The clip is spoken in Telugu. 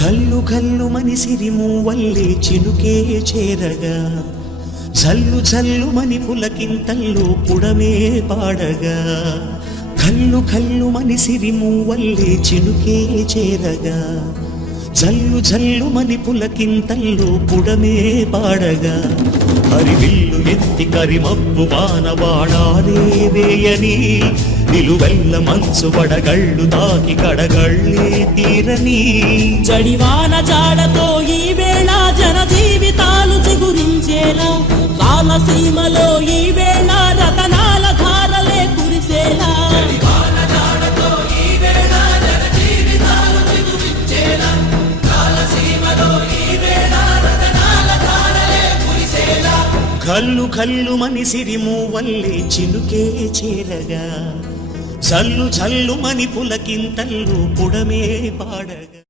కల్లు కల్లు మని సిరిమూవల్లే చినుకే చేరగా జల్లు జల్లు మని పులకింతల్లో పుడమే పాడగా కల్లు కల్లు మని సిరిమూవల్లే చినుకే చేరగా జల్లు జల్లు మని పులకింతల్లో పుడమే పాడగా హరివిల్లు ఎత్తి కరిమబ్బు బాణబాణాలే వేయని నిలువెల్ల మంచు వడగళ్ళు తాకి కడగళ్ళే తీరని జడివాన జాడతో ఈ వేళ జన జీవితాలు చిగురించేలా కాలసీమలో ఈ వేళ రతనాల ధారలే కురిసేలా కల్లు కల్లు మని సిరిమూవల్లే చినుకే చేరగా జల్లు జల్లు మని పులకింతల్లు పుడమే పాడగా